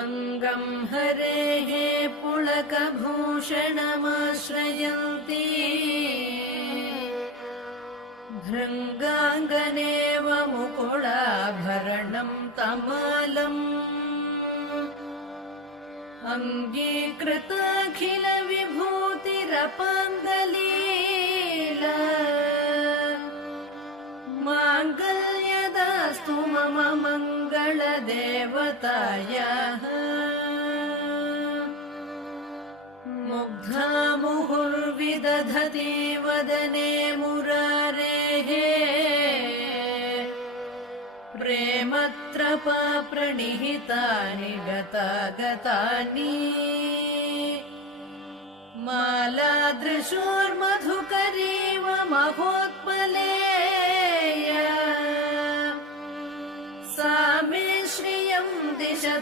अङ्गम् हरेः पुलकभूषणमाश्रयन्ती भृङ्गाङ्गनेव मुकुलाभरणम् तमालम् अङ्गीकृताखिलविभूतिरपाङ्गलीला माङ्गल्यदास्तु मम मङ्गलदेवतायाः मुग्धा मुहुर्विदधति वदने मुरारेः प्रेमत्रपा प्रणिहितानि गतागतानि मालादृशोर्मधुकरीव महोत्पलेया सा मे श्रियम् दिशतु।